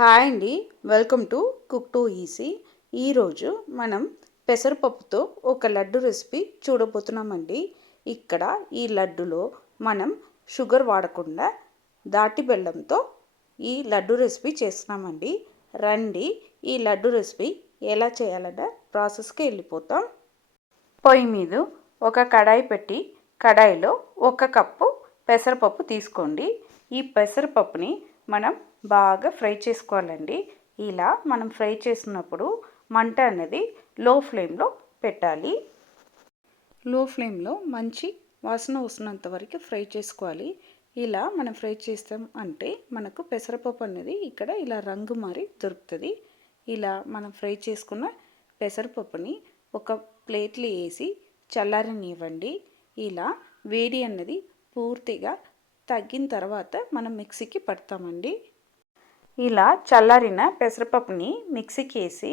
Hi అండి, welcome to cook to easy. ఈరోజు మనం పెసరపప్పుతో ఒక లడ్డు రెసిపీ చూడబోతున్నామండి. ఇక్కడ ఈ లడ్డులో మనం షుగర్ వాడకుండా దాటి బెల్లంతో ఈ లడ్డు రెసిపీ చేస్తున్నామండి. రండి ఈ లడ్డు రెసిపీ ఎలా చేయాలన్న ప్రాసెస్కి వెళ్ళిపోతాం. పొయ్యి మీద ఒక కడాయి పెట్టి కడాయిలో 1 కప్పు పెసరపప్పు తీసుకోండి. ఈ పెసరపప్పుని మనం బాగా ఫ్రై చేసుకోవాలండి. ఇలా మనం ఫ్రై చేసినప్పుడు మంట అనేది లో ఫ్లేమ్లో పెట్టాలి. లో ఫ్లేమ్లో మంచి వాసన వస్తున్నంత వరకు ఫ్రై చేసుకోవాలి. ఇలా మనం ఫ్రై చేస్తాం అంటే మనకు పెసరపప్పు అనేది ఇక్కడ ఇలా రంగు మారి దొరుకుతుంది. ఇలా మనం ఫ్రై చేసుకున్న పెసరపప్పుని ఒక ప్లేట్లో వేసి చల్లారనివ్వండి. ఇలా వేడి అన్నది పూర్తిగా తగ్గిన తర్వాత మనం మిక్సీకి పడతామండి. ఇలా చల్లారిన పెసరపప్పుని మిక్సీకి వేసి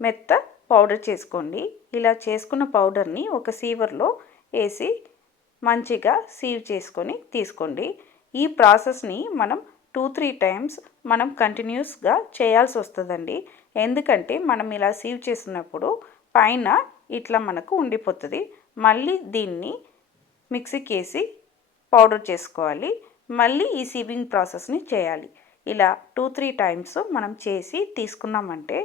మెత్త పౌడర్ చేసుకోండి. ఇలా చేసుకున్న పౌడర్ని ఒక సీవర్లో వేసి మంచిగా సీవ్ చేసుకొని తీసుకోండి. ఈ ప్రాసెస్ని మనం 2-3 టైమ్స్ మనం కంటిన్యూస్గా చేయాల్సి వస్తుందండి. ఎందుకంటే మనం ఇలా సీవ్ చేసినప్పుడు పైన ఇట్లా మనకు ఉండిపోతుంది. మళ్ళీ దీన్ని మిక్సీకి వేసి పౌడర్ చేసుకోవాలి. మళ్ళీ ఈ సీవింగ్ ప్రాసెస్ని చేయాలి. ఇలా 2-3 టైమ్స్ మనం చేసి తీసుకున్నామంటే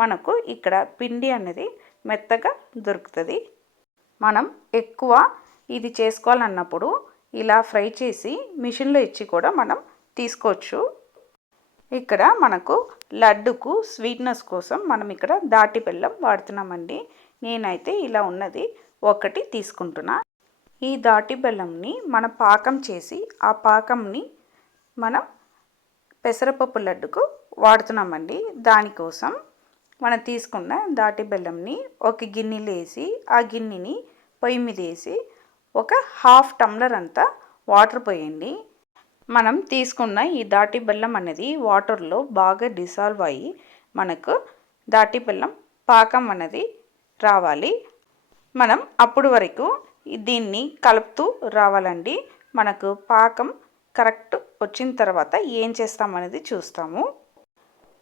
మనకు ఇక్కడ పిండి అనేది మెత్తగా దొరుకుతుంది. మనం ఎక్కువ ఇది చేసుకోవాలన్నప్పుడు ఇలా ఫ్రై చేసి మిషన్లో ఇచ్చి కూడా మనం తీసుకోవచ్చు. ఇక్కడ మనకు లడ్డుకు స్వీట్నెస్ కోసం మనం ఇక్కడ దాటి బెల్లం వాడుతున్నామండి. నేనైతే ఇలా ఉన్నది 1 తీసుకుంటున్నా. ఈ దాటి బెల్లంని మనం పాకం చేసి ఆ పాకంని మనం పెసరపప్పు లడ్డుకు వాడుతున్నామండి. దానికోసం మనం తీసుకున్న దాటి బెల్లంని ఒక గిన్నెలో వేసి ఆ గిన్నెని పొయ్యి మీద వేసి ఒక 1/2 టంబ్లర్ అంతా వాటర్ పోయండి. మనం తీసుకున్న ఈ దాటి బెల్లం అనేది వాటర్లో బాగా డిసాల్వ్ అయ్యి మనకు దాటి బెల్లం పాకం అనేది రావాలి. మనం అప్పుడు వరకు దీన్ని కలుపుతూ రావాలండి. మనకు పాకం కరెక్ట్ వచ్చిన తర్వాత ఏం చేస్తామనేది చూస్తాము.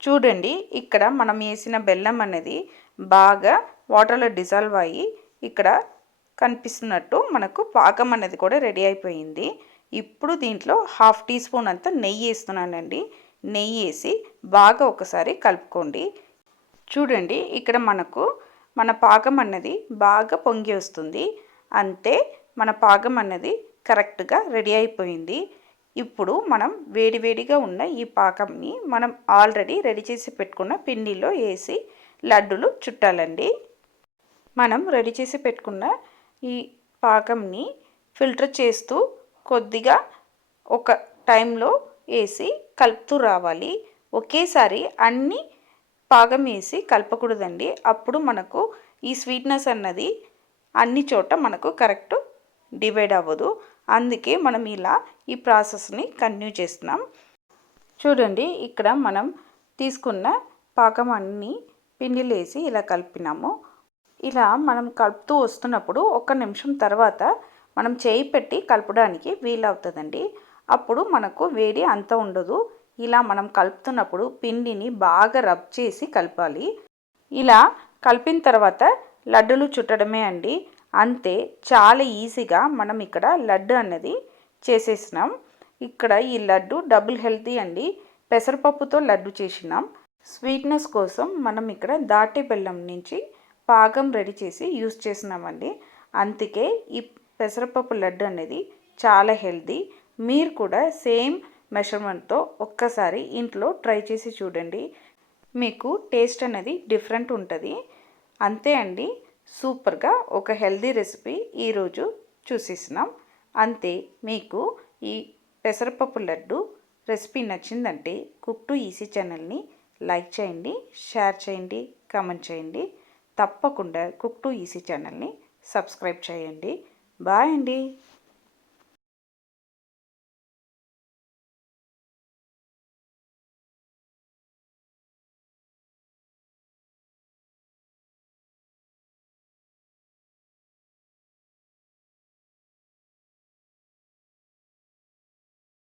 చూడండి, ఇక్కడ మనం వేసిన బెల్లం అనేది బాగా వాటర్లో డిజాల్వ్ అయ్యి ఇక్కడ కనిపిస్తున్నట్టు మనకు పాకం అనేది కూడా రెడీ అయిపోయింది. ఇప్పుడు దీంట్లో 1/2 టీ స్పూన్ అంతా నెయ్యి వేస్తున్నానండి. నెయ్యి వేసి బాగా ఒకసారి కలుపుకోండి. చూడండి, ఇక్కడ మనకు మన పాకం అన్నది బాగా పొంగి వస్తుంది. అంతే, మన పాకం అన్నది కరెక్ట్గా రెడీ అయిపోయింది. ఇప్పుడు మనం వేడివేడిగా ఉన్న ఈ పాకంని మనం ఆల్రెడీ రెడీ చేసి పెట్టుకున్న పిండిలో వేసి లడ్డులు చుట్టాలండి. మనం రెడీ చేసి పెట్టుకున్న ఈ పాకంని ఫిల్టర్ చేస్తూ కొద్దిగా ఒక టైంలో వేసి కలుపుతూ రావాలి. ఒకేసారి అన్ని పాకం వేసి కలపకూడదండి. అప్పుడు మనకు ఈ స్వీట్నెస్ అన్నది అన్ని చోట మనకు కరెక్ట్ డివైడ్ అవ్వదు. అందుకే మనం ఇలా ఈ ప్రాసెస్ని కంటిన్యూ చేస్తున్నాం. చూడండి, ఇక్కడ మనం తీసుకున్న పాకం అన్ని పిండిలు వేసి ఇలా కలిపినాము. ఇలా మనం కలుపుతూ వస్తున్నప్పుడు 1 నిమిషం తర్వాత మనం చేయి పెట్టి కలపడానికి వీలవుతుందండి. అప్పుడు మనకు వేడి అంత ఉండదు. ఇలా మనం కలుపుతున్నప్పుడు పిండిని బాగా రబ్ చేసి కలపాలి. ఇలా కలిపిన తర్వాత లడ్డూలు చుట్టడమే అండి. అంతే, చాలా ఈజీగా మనం ఇక్కడ లడ్డు అన్నది చేసేసినాం. ఇక్కడ ఈ లడ్డు డబుల్ హెల్తీ అండి. పెసరపప్పుతో లడ్డు చేసినాం. స్వీట్నెస్ కోసం మనం ఇక్కడ దాటి బెల్లం నుంచి పాకం రెడీ చేసి యూస్ చేసినామండి. అందుకే ఈ పెసరపప్పు లడ్డు అనేది చాలా హెల్తీ. మీరు కూడా సేమ్ మెజర్మెంట్తో ఒక్కసారి ఇంట్లో ట్రై చేసి చూడండి. మీకు టేస్ట్ అనేది డిఫరెంట్ ఉంటుంది. అంతే అండి, సూపర్గా ఒక హెల్తీ రెసిపీ ఈరోజు చూసేసినాం. అంతే, మీకు ఈ పెసరపప్పు లడ్డు రెసిపీ నచ్చిందంటే కుక్ టు ఈజీ ఛానల్ని లైక్ చేయండి, షేర్ చేయండి, కామెంట్ చేయండి. తప్పకుండా కుక్ టు ఈజీ ఛానల్ని సబ్స్క్రైబ్ చేయండి. బాయ్ అండి.